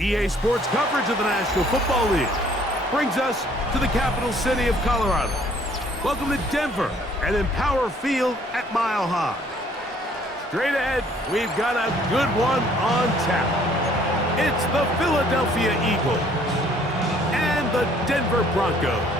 EA Sports coverage of the National Football League brings us to the capital city of Colorado. Welcome to Denver and Empower Field at Mile High. Straight ahead, we've got a good one on tap. It's the Philadelphia Eagles and the Denver Broncos.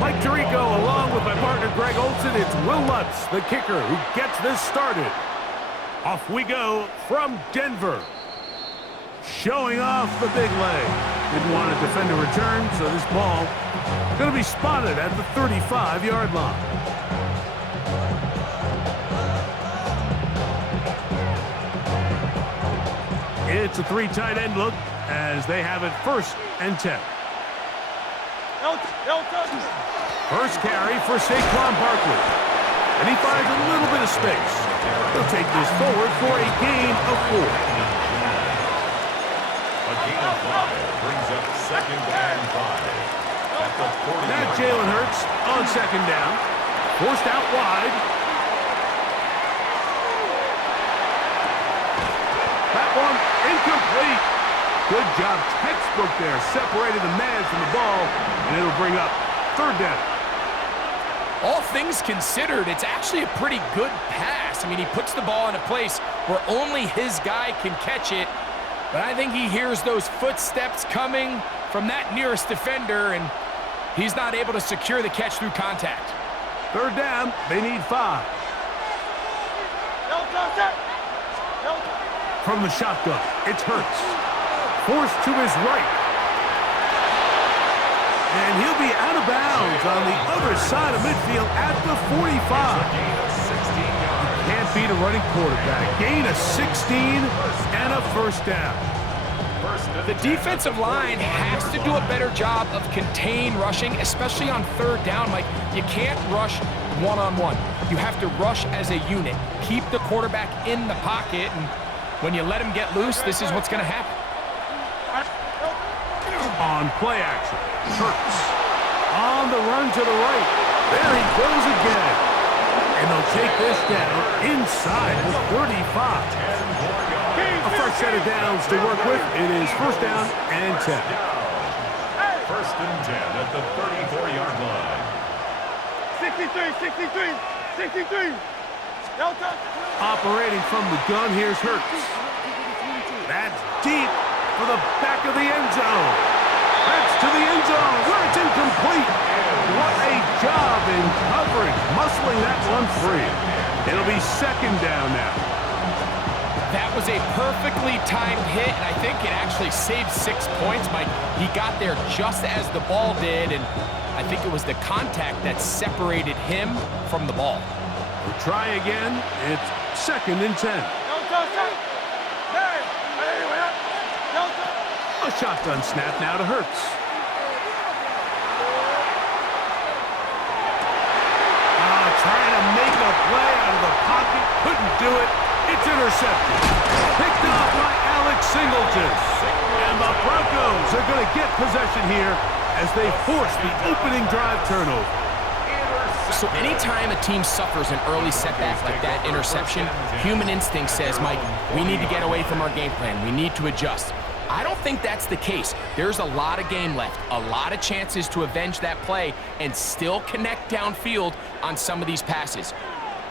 Mike Tirico, along with my partner Greg Olson, it's Will Lutz, the kicker, who gets this started. Off we go from Denver. Showing off the big leg. Didn't want to defend a return, so this ball going to be spotted at the 35-yard line. It's a three tight end look as they have it 1st and 10. First carry for Saquon Barkley. And he finds a little bit of space. He'll take this forward for a gain of 4. A gain of 5 brings up 2nd and 5. At the 40. Now Jalen Hurts on 2nd down. Forced out wide. That one incomplete. Good job, textbook there. Separated the man from the ball, and it'll bring up 3rd down. All things considered, it's actually a pretty good pass. I mean, he puts the ball in a place where only his guy can catch it. But I think he hears those footsteps coming from that nearest defender, and he's not able to secure the catch through contact. 3rd down, they need 5. From the shotgun, it's Hurts. Forced to his right. And he'll be out of bounds on the other side of midfield at the 45. Can't beat a running quarterback. Gain of 16 and a 1st down. The defensive line has to do a better job of contain rushing, especially on 3rd down. Like, you can't rush one-on-one. You have to rush as a unit. Keep the quarterback in the pocket, and when you let him get loose, this is what's going to happen. On play action, Hurts on the run to the right. There he goes again. And they'll take this down inside the 35. A fresh set of downs to work with. It is 1st down and 10. 1st and 10 at the 34-yard line. 63. Operating from the gun, here's Hurts. That's deep for the back of the end zone. That's to the end zone where it's incomplete. What a job in coverage, muscling that one free. It'll be 2nd down now. That was a perfectly timed hit, and I think it actually saved 6 points. Mike, he got there just as the ball did, and I think it was the contact that separated him from the ball. We'll try again. It's 2nd and 10. A shotgun snap now to Hurts. Trying to make a play out of the pocket. Couldn't do it. It's intercepted. Picked off by Alex Singleton. And the Broncos are going to get possession here as they force the opening drive turnover. So anytime a team suffers an early setback like that interception, human instinct says, Mike, we need to get away from our game plan. We need to adjust. I don't think that's the case. There's a lot of game left, a lot of chances to avenge that play and still connect downfield on some of these passes.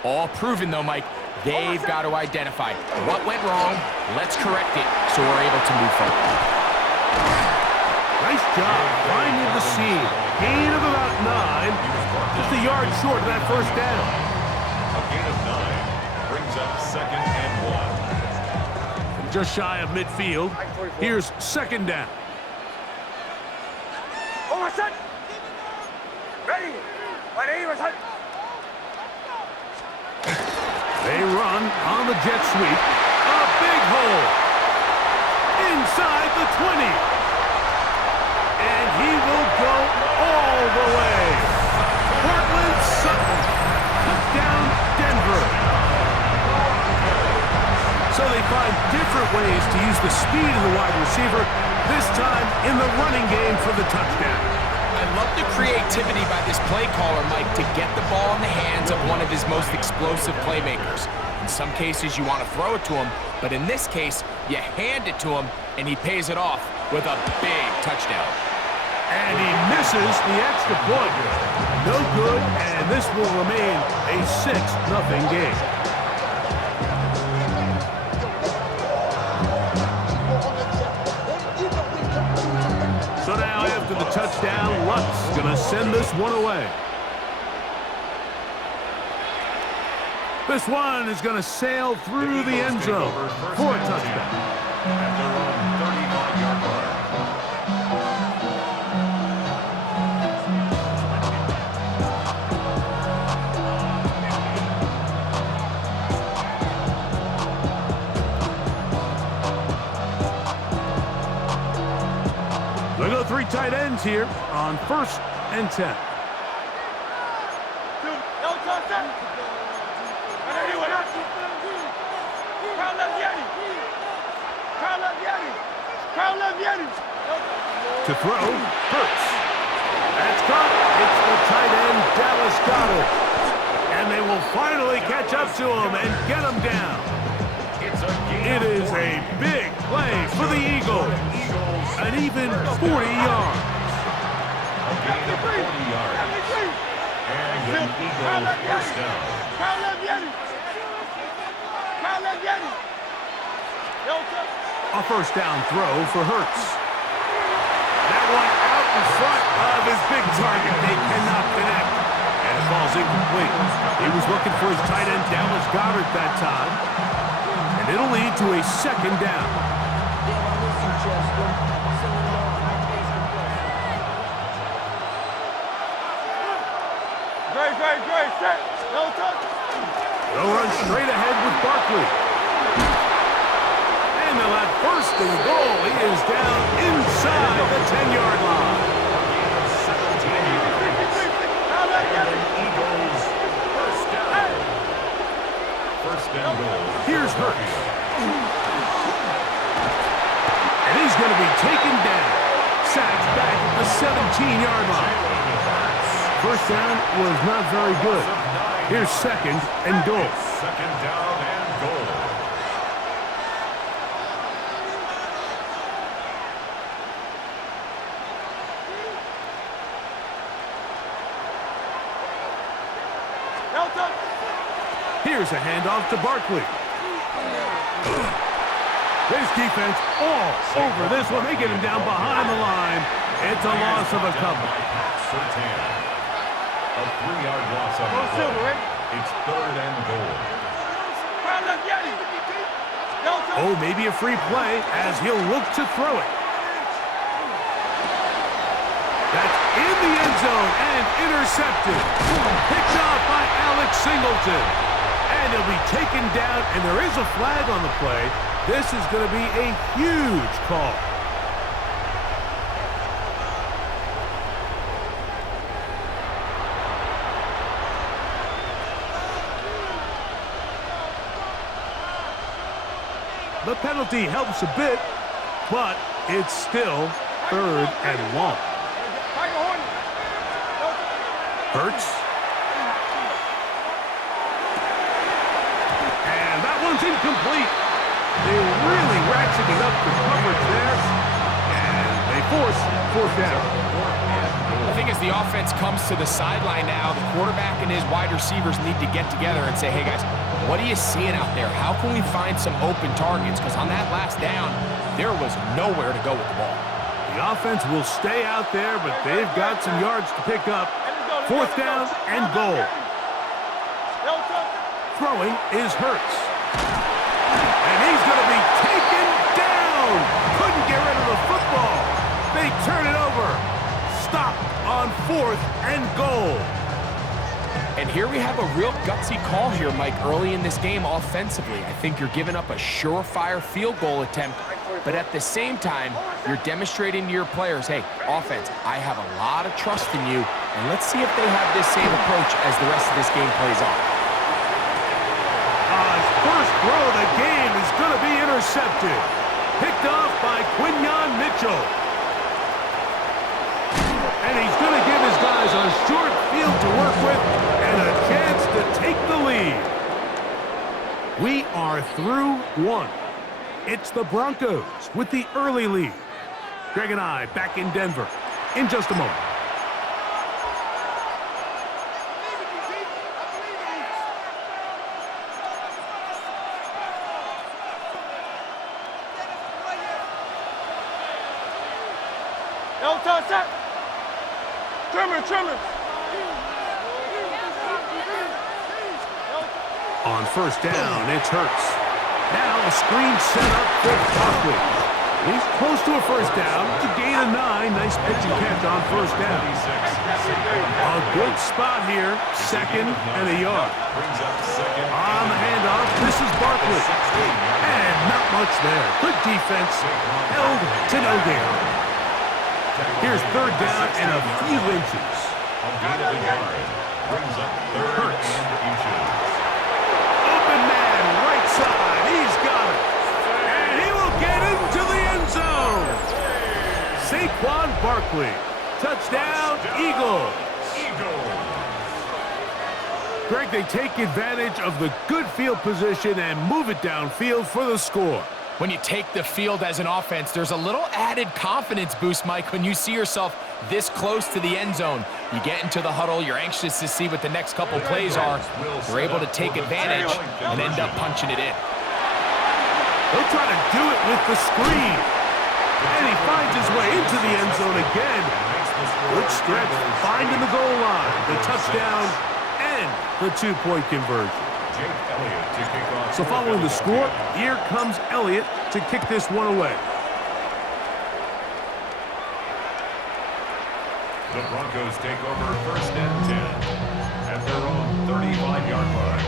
All proven, though, Mike, they've got to identify what went wrong, let's correct it so we're able to move forward. Nice job finding the seam. Gain of about 9. Just a yard short of that 1st down. A gain of 9 brings up 2nd and 1. Just shy of midfield. Here's 2nd down. They run on the jet sweep. A big hole. Inside the 20. And he will go all the way. Portland Sutton. Touchdown, Denver. So they find different ways to use the speed of the wide receiver, this time in the running game for the touchdown. I love the creativity by this play caller, Mike, to get the ball in the hands of one of his most explosive playmakers. In some cases, you want to throw it to him, but in this case, you hand it to him, and he pays it off with a big touchdown. And he misses the extra point. No good, and this will remain a 6-0 game. So now after the touchdown, Luck's going to send this one away. This one is going to sail through the end zone for a touchdown. At their own 35-yard line. They go 3 tight ends here on 1st and 10. To throw, Hurts. That's caught. It's the tight end, Dallas Goedert. And they will finally catch up to him and get him down. It is a big play for the Eagles. An even 40 yards. A gain of 40 yards. And the Eagles first down. A first down throw for Hurts. That one out in front of his big target. They cannot connect. And it falls incomplete. He was looking for his tight end, Dallas Goedert, that time. And it'll lead to a 2nd down. They'll run straight ahead with Barkley. And they'll have 1st and goal. He is down inside the 10-yard line. Eagles first down. First and goal. Here's Hurts. And he's going to be taken down. Sacked back at the 17-yard line. First down was not very good. Here's 2nd and goal. 2nd down and goal. Here's a handoff to Barkley. This defense all over this one. They get him down behind the line. It's a loss of a couple. A 3-yard loss on the play. It's 3rd and goal. Oh, maybe a free play as he'll look to throw it. That's in the end zone and intercepted. Picked off by Alex Singleton. And he'll be taken down, and there is a flag on the play. This is going to be a huge call. The penalty helps a bit, but it's still 3rd and long. Hurts. And that one's incomplete. They're really ratcheting up the coverage there, and they force 4th down. I think as the offense comes to the sideline now, the quarterback and his wide receivers need to get together and say, hey guys, what are you seeing out there? How can we find some open targets? Because on that last down, there was nowhere to go with the ball. The offense will stay out there, but they've got some yards to pick up. 4th down and goal. Throwing is Hurts. And he's going to be taken down. Couldn't get rid of the football. They turn it over. Stop on 4th and goal. And here we have a real gutsy call here, Mike, early in this game offensively. I think you're giving up a surefire field goal attempt, but at the same time, you're demonstrating to your players, hey, offense, I have a lot of trust in you, and let's see if they have this same approach as the rest of this game plays on. His first throw of the game is going to be intercepted. Picked off by Quinyon Mitchell. And he's going to a short field to work with and a chance to take the lead. We are through one. It's the Broncos with the early lead. Greg and I back in Denver in just a moment. On first down, it's Hurts. Now a screen set up for Barkley. He's close to a first down to gain a 9. Nice pitch and catch on first down. A good spot here, second and a yard. On the handoff, this is Barkley. And not much there. Good defense, held to no gain. Here's third down and a few inches. Hurts. Open man, right side. He's got it. And he will get into the end zone. Saquon Barkley. Touchdown, Eagles. Greg, they take advantage of the good field position and move it downfield for the score. When you take the field as an offense, there's a little added confidence boost, Mike, when you see yourself this close to the end zone. You get into the huddle, you're anxious to see what the next couple plays are. You're able to take advantage and end up punching it in. They'll try to do it with the screen. And he finds his way into the end zone again. Good stretch, finding the goal line, the touchdown, and the two-point conversion. So following the score, here comes Elliott to kick this one away. The Broncos take over first and 10 at their own 35-yard line.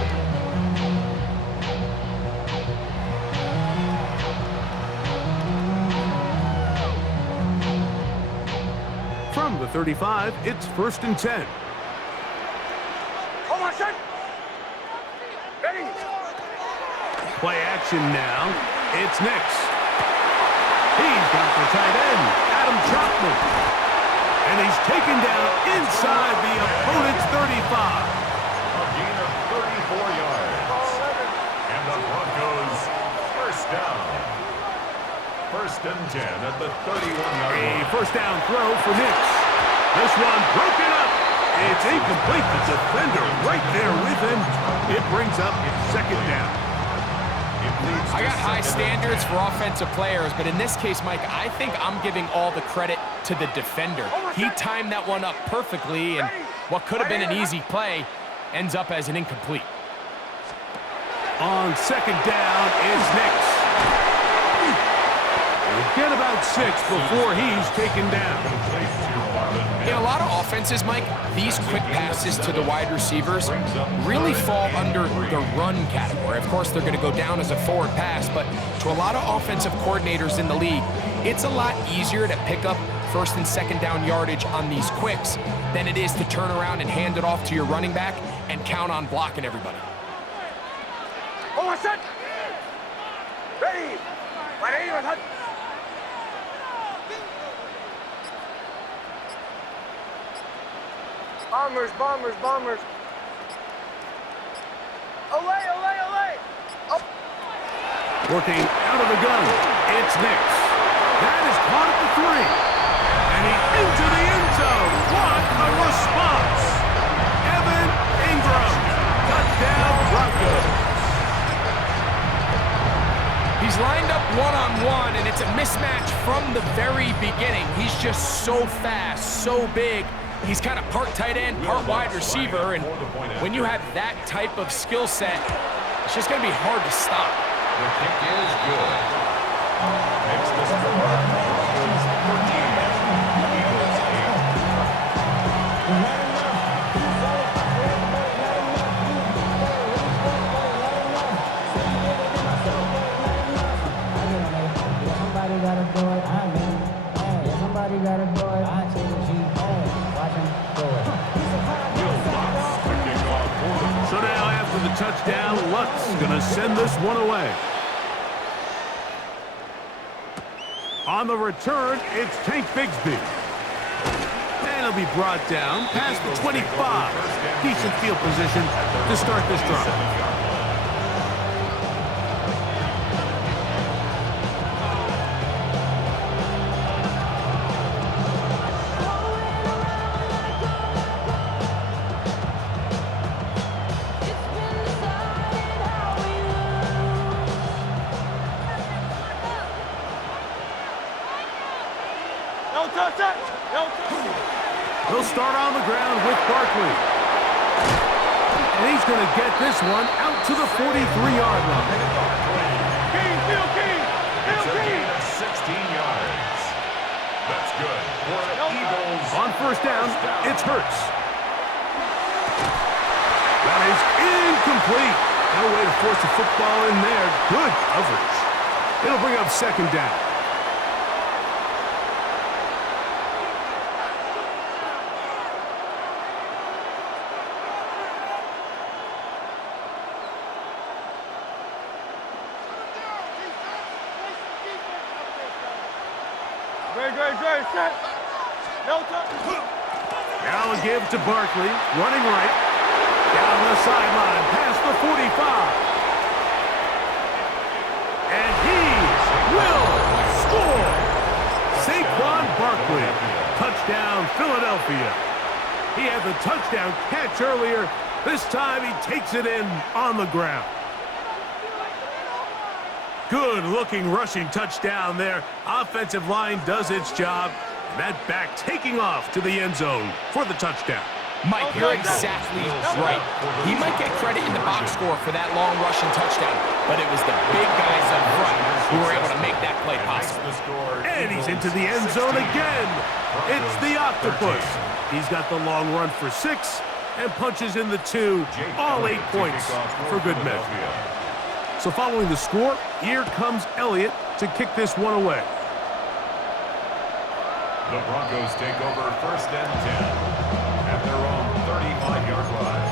From the 35, it's first and 10. Play action now. It's Nix. He's got the tight end, Adam Chapman. And he's taken down inside the opponent's 35. A gain of 34 yards. And the Broncos first down. First and 10 at the 31-yard line. A first down throw for Nix. This one broken up. It's incomplete. The defender right there with him. It brings up second down. I got high standards for offensive players, but in this case, Mike, I think I'm giving all the credit to the defender. He timed that one up perfectly, and what could have been an easy play ends up as an incomplete. On second down, it's Nix. He'll get about 6 before he's taken down. In a lot of offenses, Mike, these quick passes to the wide receivers really fall under the run category. Of course, they're going to go down as a forward pass, but to a lot of offensive coordinators in the league, it's a lot easier to pick up first and second down yardage on these quicks than it is to turn around and hand it off to your running back and count on blocking everybody. Ready! Bombers. Olay! Oh. Working out of the gun, it's Nix. That is caught at the 3. And he's into the end zone. What a response! Evan Ingram, touchdown Broncos. He's lined up one-on-one, and it's a mismatch from the very beginning. He's just so fast, so big. He's kind of part tight end, part wide receiver, and when you have that type of skill set, it's just going to be hard to stop. The kick is good. Makes the score 14. Eagles 8. Somebody gotta do it. I mean, hey, somebody gotta do it. I say the G. Watch him do it. So now after the touchdown, Lutz gonna send this one away. On the return, it's Tank Bigsby. And he'll be brought down past the 25. Decent field position to start this drive. He'll start on the ground with Barkley. And he's going to get this one out to the 43-yard line. It's a gain of 16 yards. That's good for the Eagles. On first down, it's Hurts. That is incomplete. No way to force the football in there. Good coverage. It'll bring up second down. Set. No touch. Now a give to Barkley, running right. Down the sideline, past the 45. And he will score. Saquon Barkley. Touchdown, Philadelphia. He had the touchdown catch earlier. This time he takes it in on the ground. Good-looking rushing touchdown there. Offensive line does its job. And that back taking off to the end zone for the touchdown. Mike, you're exactly right. He might get credit in the box score for that long rushing touchdown, but it was the big guys up front who were able to make that play possible. And he's into the end zone again. It's the Octopus. He's got the long run for 6 and punches in the 2. All 8 points for good measure. So following the score, here comes Elliott to kick this one away. The Broncos take over first and 10 at their own 35-yard line.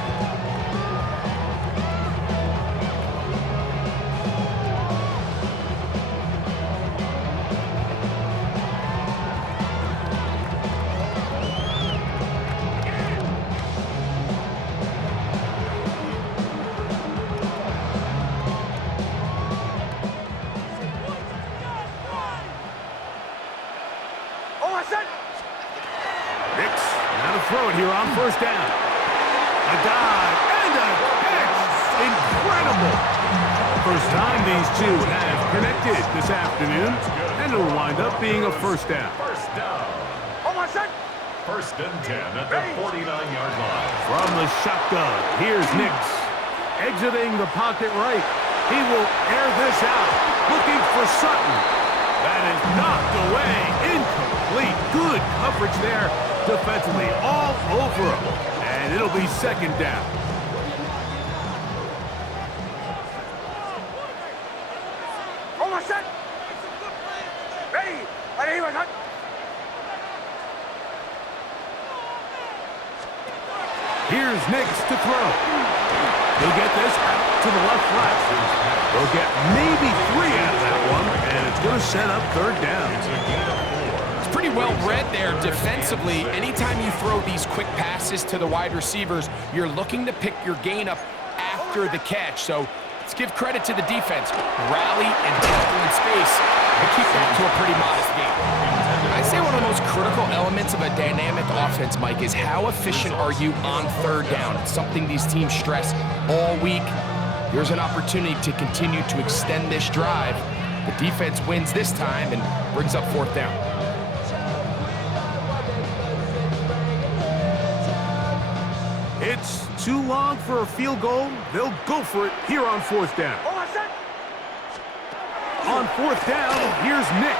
Throw it here on first down. A dive and a catch. Incredible. First time these two have connected this afternoon, and it'll wind up being a first down. First down. First and 10 at the 49-yard line. From the shotgun, here's Nix. Exiting the pocket right. He will air this out. Looking for Sutton. That is knocked away. Incomplete. Good coverage there. Defensively all over him, and it'll be second down. Almost set. Ready. Here's Nix to throw. He'll get this out to the left flat. They'll get maybe 3 out of that one, and it's going to set up third down. It's a gain of 4. Pretty well read there defensively. Anytime you throw these quick passes to the wide receivers, you're looking to pick your gain up after the catch. So let's give credit to the defense. Rally and tempo in space and keep that to a pretty modest gain. I'd say one of the most critical elements of a dynamic offense, Mike, is how efficient are you on third down. It's something these teams stress all week. Here's an opportunity to continue to extend this drive. The defense wins this time and brings up fourth down. It's too long for a field goal. They'll go for it here on fourth down. On fourth down, here's Nix.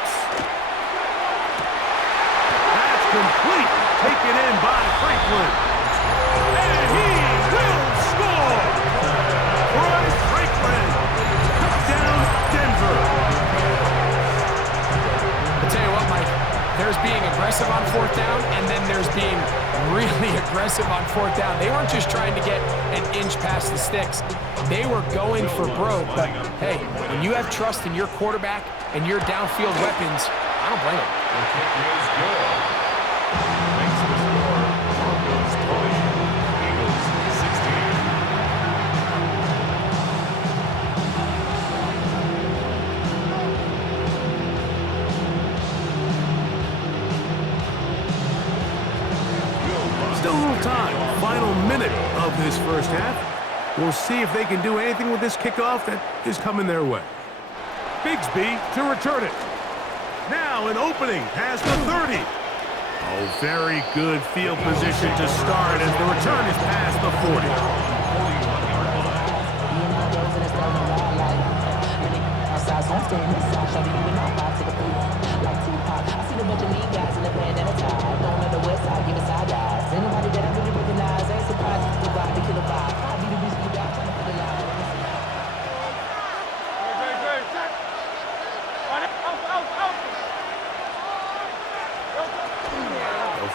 That's complete. Taken in by Franklin. And he will score. Roy Franklin. Touchdown, Denver. I'll tell you what, Mike. There's being aggressive on fourth down, and then there's being really aggressive on fourth down. They weren't just trying to get an inch past the sticks. They were going for broke. But, hey, when you have trust in your quarterback and your downfield weapons, I don't blame them. The kick is good. Makes the score first half. We'll see if they can do anything with this kickoff that is coming their way. Bigsby to return it. Now an opening past the 30. Oh, very good field position to start as the return is past the 40.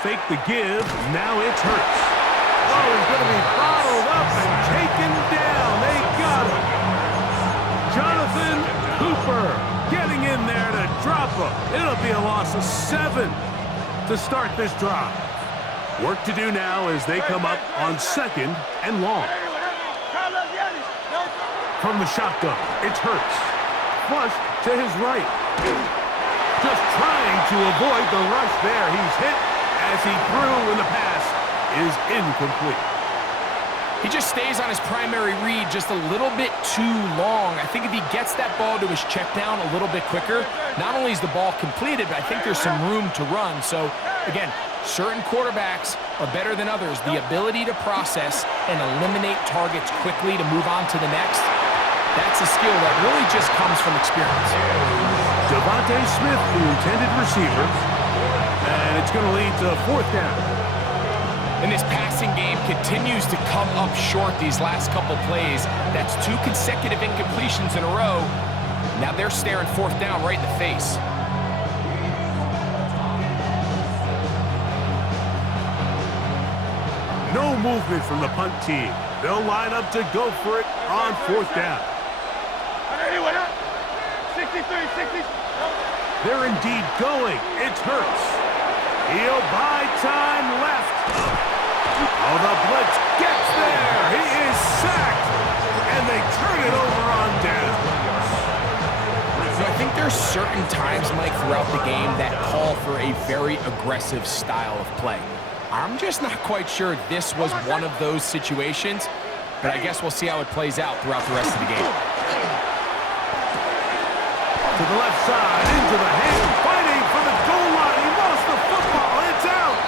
Fake the give, now it's Hurts. Oh, he's going to be bottled up and taken down. They got him. Jonathan Cooper getting in there to drop him. It'll be a loss of 7 to start this drive. Work to do now as they come up on 2nd and long. From the shotgun, it's Hurts. Flush to his right. Just trying to avoid the rush there. He's hit as he threw, and the pass is incomplete. He just stays on his primary read just a little bit too long. I think if he gets that ball to his check down a little bit quicker, not only is the ball completed, but I think there's some room to run. So, again, certain quarterbacks are better than others. The ability to process and eliminate targets quickly to move on to the next, that's a skill that really just comes from experience. Devontae Smith, the intended receiver, and it's going to lead to 4th down. And this passing game continues to come up short these last couple plays. That's 2 consecutive incompletions in a row. Now they're staring 4th down right in the face. No movement from the punt team. They'll line up to go for it on 4th down. 63, 60. They're indeed going. It's Hurts. He'll buy time left. Oh, the blitz gets there. He is sacked. And they turn it over on down. So I think there's certain times, Mike, throughout the game that call for a very aggressive style of play. I'm just not quite sure this was one of those situations, but I guess we'll see how it plays out throughout the rest of the game. To the left side, into the hand, fighting for the goal line. He lost the football. It's out.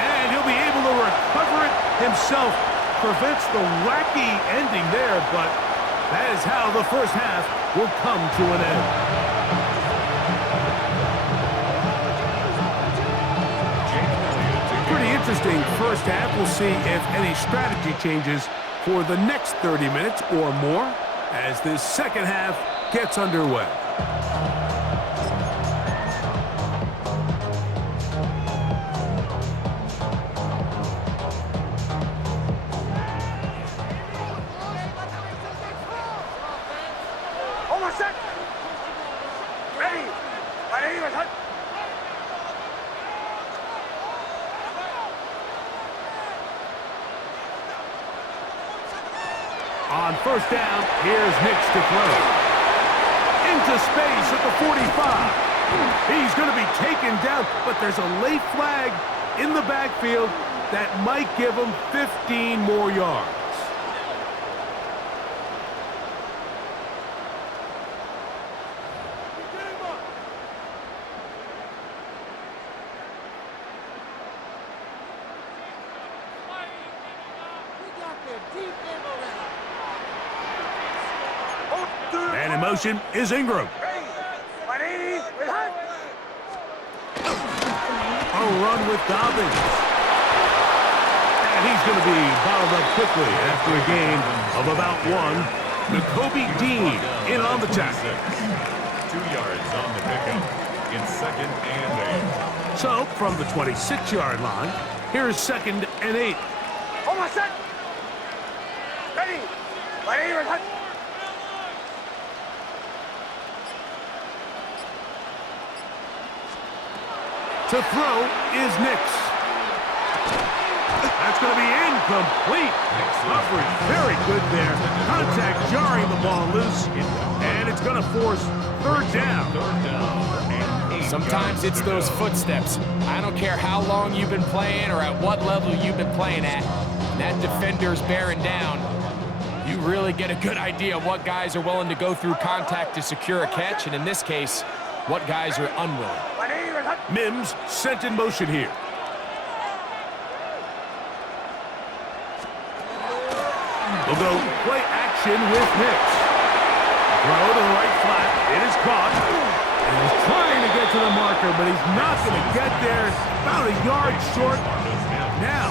And he'll be able to recover it himself. Prevents the wacky ending there, but that is how the first half will come to an end. Pretty interesting first half. We'll see if any strategy changes for the next 30 minutes or more as this second half gets underway. Almost set. Ready. On 1st down, here's Hicks to throw. Into space at the 45. He's going to be taken down, but there's a late flag in the backfield that might give him 15 more yards. And in motion is Ingram. A run with Dobbins. And he's going to be bottled up quickly after a gain of about 1. Nakobe Dean in on the tackle. 2 yards on the pickup in 2nd and 8. So, from the 26-yard line, here's 2nd and 8. Almost set. Ready. To throw is Nix. That's going to be incomplete. Coverage very good there. Contact jarring the ball loose. And it's going to force 3rd down. Sometimes it's those footsteps. I don't care how long you've been playing or at what level you've been playing at. that defender's bearing down, you really get a good idea of what guys are willing to go through contact to secure a catch, and in this case, what guys are unwilling. Mims sent in motion here. We'll go play action with Nix. Throw to the right flat. It is caught. And he's trying to get to the marker, but he's not going to get there. About a yard short. Now,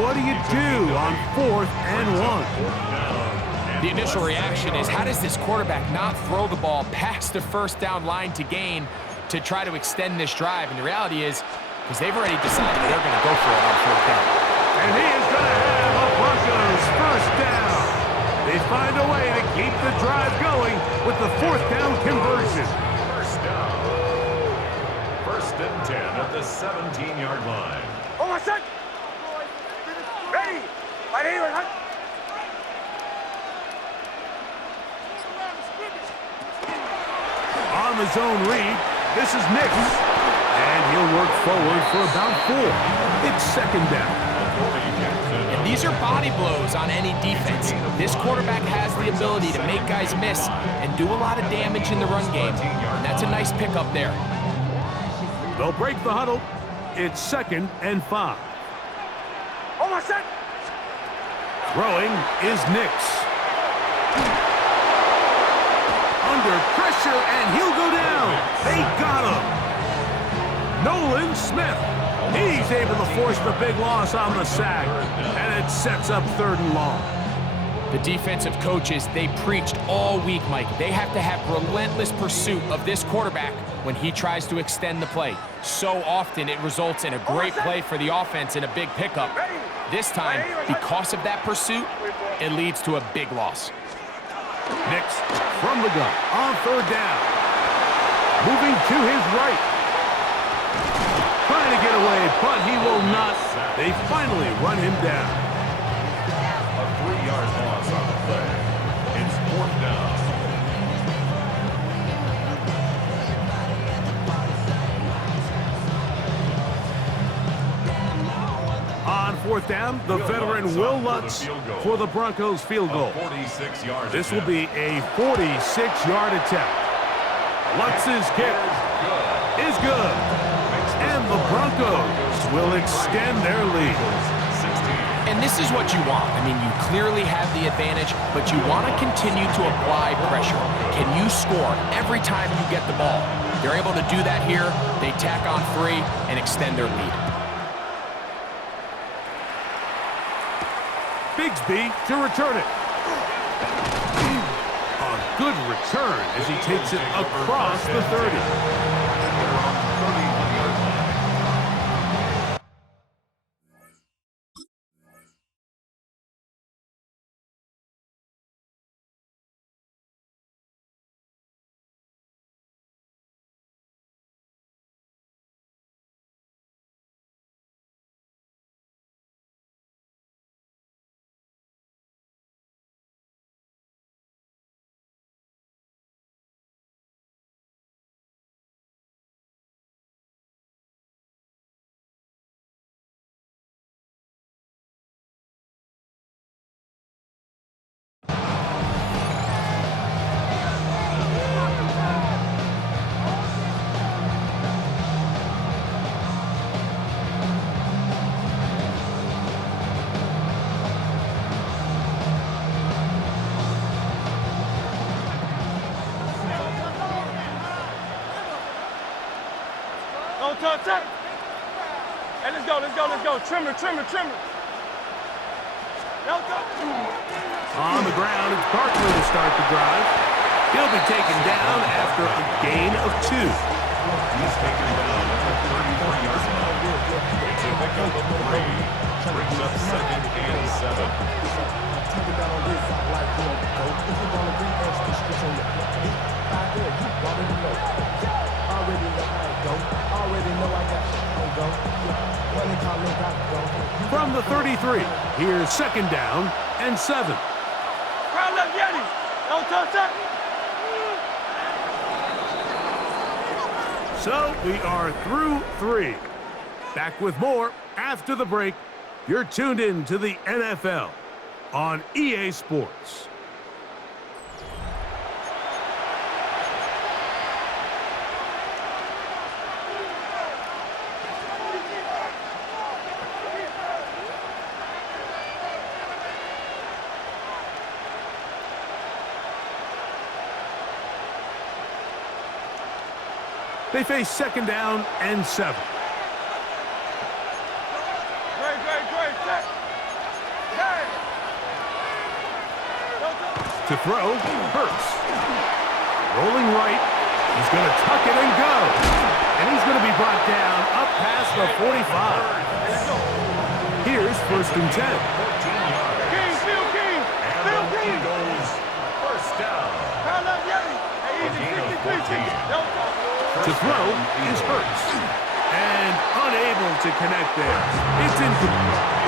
what do you do on 4th and 1? The initial reaction is, how does this quarterback not throw the ball past the first down line to gain to try to extend this drive? And the reality is, because they've already decided they're going to go for it on 4th down. And he is going to have a Broncos first down. They find a way to keep the drive going with the 4th down conversion. First down. 1st and 10 at the 17-yard line. Oh, my son! Ready! Right here, huh? On the zone read, this is Nix. And he'll work forward for about 4. It's 2nd down. And these are body blows on any defense. This quarterback has the ability to make guys miss and do a lot of damage in the run game. And that's a nice pickup there. They'll break the huddle. It's 2nd and 5. Oh, my son! Throwing is Nix. Under pressure, and he'll go down. They got him. Nolan Smith. He's able to force the big loss on the sack, and it sets up 3rd and long. The defensive coaches, they preached all week, Mike. They have to have relentless pursuit of this quarterback when he tries to extend the play. So often it results in a great play for the offense and a big pickup. This time, because of that pursuit, it leads to a big loss. Nix from the gun on 3rd down. Moving to his right. Trying to get away, but he will not. They finally run him down. A 3-yard loss on the play. It's 4th down. On 4th down, the veteran Will Lutz for the Broncos field goal. 46-yard This will be a 46-yard attempt. Lutz's kick is good. And the Broncos will extend their lead. And this is what you want. I mean, you clearly have the advantage, but you want to continue to apply pressure. Can you score every time you get the ball? They're able to do that here. They tack on 3 and extend their lead. Bigsby to return it. A good return as he takes it across the 30. Hey, let's go. Trimmer. On the ground, it's Barkley to start the drive. He'll be taken down after a gain of 2. He's taken down at the 33-yard line. It's a pickup of 3. Brings up 2nd and 7. From the 33, here's 2nd down and 7. Crowd left, Yeti. Don't touch that. So we are through 3. Back with more after the break. You're tuned in to the NFL on EA Sports. They face second down and 7. To throw, Hurts. Rolling right. He's going to tuck it and go. And he's going to be brought down up past the 45. Here's 1st and 10. First down. To throw is Hurts. And unable to connect there. It's incomplete.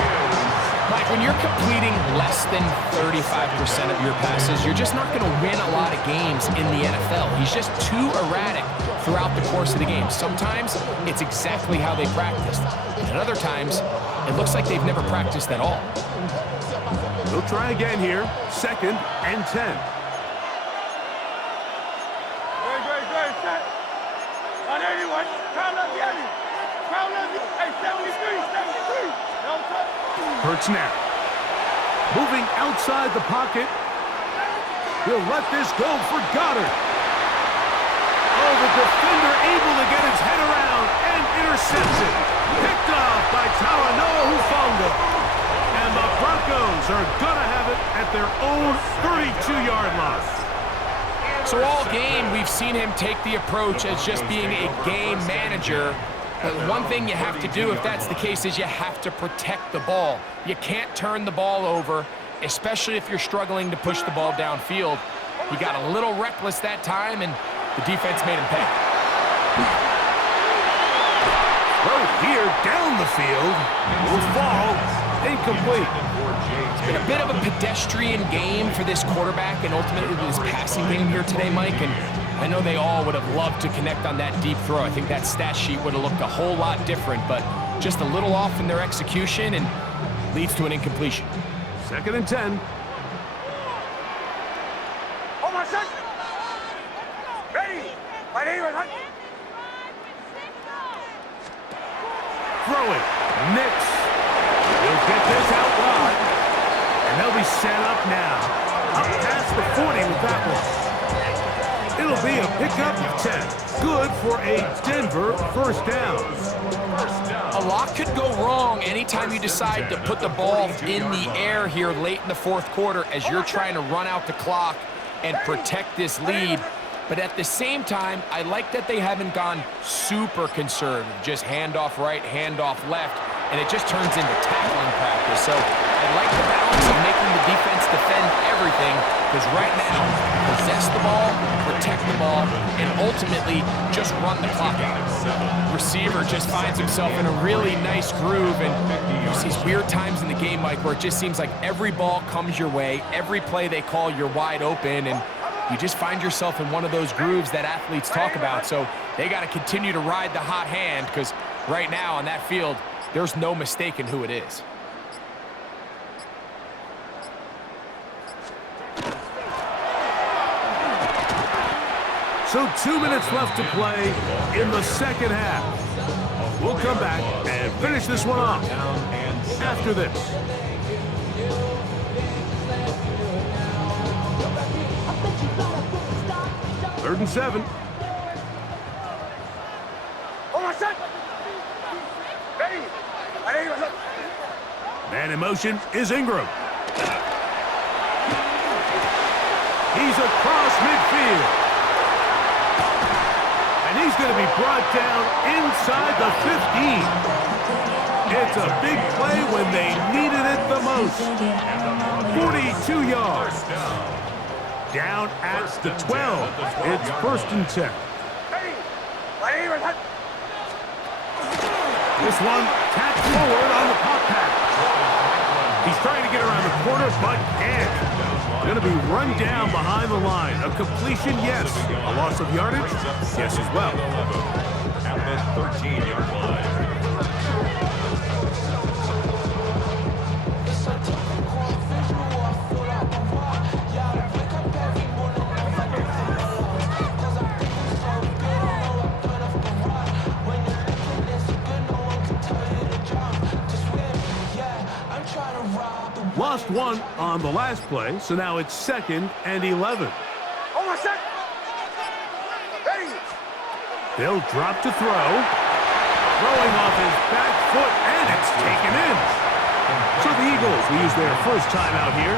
Mike, when you're completing less than 35% of your passes, you're just not going to win a lot of games in the NFL. He's just too erratic throughout the course of the game. Sometimes it's exactly how they practiced. And at other times, it looks like they've never practiced at all. They'll try again here. 2nd and 10. On anyone, crown up the alley. Crown up the alley. Hey, 73. Hurts now. Moving outside the pocket. He'll let this go for Goddard. Oh, the defender able to get his head around and intercepted. Picked off by Talanoa Hufanga. And the Broncos are going to have it at their own 32-yard line. So all game, we've seen him take the approach as just being a game manager. But one thing you have to do if that's the case is you have to protect the ball. You can't turn the ball over, especially if you're struggling to push the ball downfield. He got a little reckless that time, and the defense made him pay. Right here, down the field, will fall, incomplete. It's been a bit of a pedestrian game for this quarterback and ultimately this passing game here today, Mike. And I know they all would have loved to connect on that deep throw. I think that stat sheet would have looked a whole lot different, but just a little off in their execution and leads to an incompletion. 2nd and 10. Oh, my son. Ready. My name is... Throw it. Nix. He'll get this out wide. And they'll be set up now. Up past the 40 with that one. It'll be a pickup of 10. Good for a Denver first down. A lot could go wrong anytime you decide to put the ball in the air here late in the 4th quarter as you're trying to run out the clock and protect this lead. But at the same time, I like that they haven't gone super conservative, just handoff right, handoff left, and it just turns into tackling practice. So I like the balance of making the defense defend everything, because right now, possess the ball, protect the ball, and ultimately just run the clock out. Receiver just finds himself in a really nice groove, and there's these weird times in the game, Mike, where it just seems like every ball comes your way, every play they call, you're wide open, and you just find yourself in one of those grooves that athletes talk about. So they got to continue to ride the hot hand, because right now on that field, there's no mistaking who it is. So 2 minutes left to play in the 2nd half. We'll come back and finish this one off after this. Third and 7. Oh, my son. Ready. My name is... Man in motion is Ingram. He's across midfield. And he's going to be brought down inside the 15. It's a big play when they needed it the most. 42 yards. Down at the 12. It's 1st and 10. This one tapped forward on the pop pass. He's trying to get around the corner, but can't. Going to be run down behind the line. A completion, yes. A loss of yardage, yes as well. At the 13-yard line. 1 on the last play, so now it's 2nd and 11. Hold on a sec. Ready. They'll drop to throw. Throwing off his back foot, and it's taken in. So the Eagles will use their first timeout here.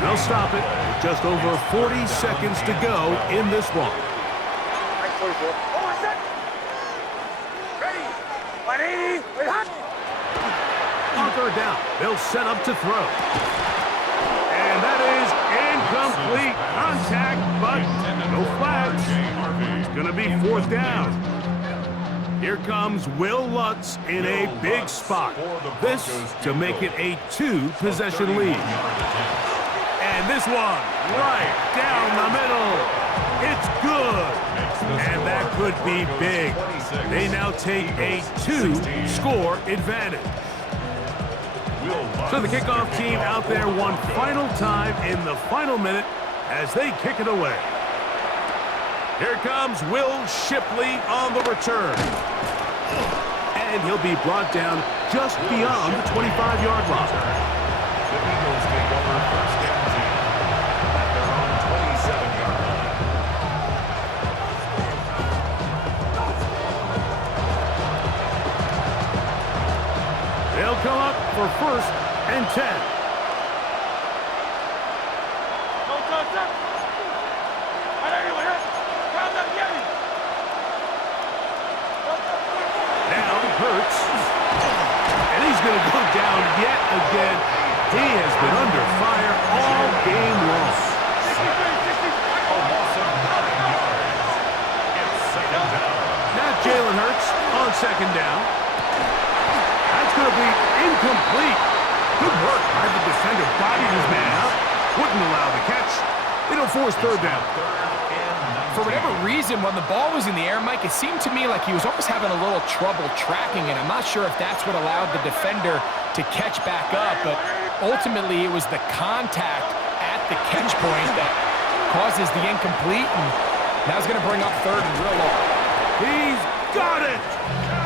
They'll stop it with just over 40 seconds to go in this one. Hold on a sec. Ready. 180. Wait, hot. On 3rd down, they'll set up to throw. And that is incomplete. Contact, but no flags. It's going to be 4th down. Here comes Will Lutz in a big spot. This to make it a 2-possession lead. And this one, right down the middle. It's good. And that could be big. They now take a 2-score advantage. So the kickoff team out there one final time in the final minute as they kick it away. Here comes Will Shipley on the return. And he'll be brought down just beyond the 25-yard line. The Eagles take over 1st and 10 at their own 27-yard line. They'll come up for 1st and 10. Now Hurts. And he's going to go down yet again. He has been under fire all game long. A loss of 9 yards. It's 2nd down. Now Jalen Hurts on 2nd down. That's going to be incomplete. Good work by the defender. Bodied his man up. Wouldn't allow the catch. It'll force 3rd down. For whatever reason, when the ball was in the air, Mike, it seemed to me like he was almost having a little trouble tracking it. I'm not sure if that's what allowed the defender to catch back up, but ultimately it was the contact at the catch point that causes the incomplete, and now it's going to bring up 3rd and real long. He's got it!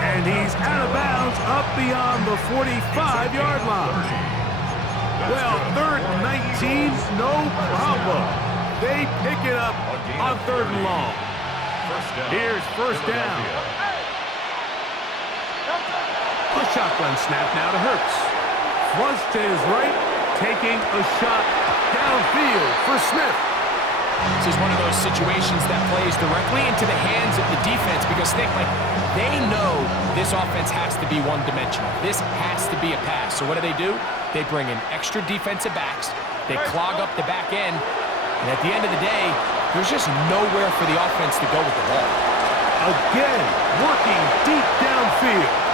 And he's out of bounds up beyond the 45-yard line. Well, 3rd and 19, no problem. They pick it up on 3rd and long. Here's 1st down. A shotgun snap now to Hurts. Flush to his right, taking a shot downfield for Smith. This is one of those situations that plays directly into the hands of the defense because they know this offense has to be one-dimensional. This has to be a pass. So what do? They bring in extra defensive backs. They clog up the back end. And at the end of the day, there's just nowhere for the offense to go with the ball. Again, working deep downfield.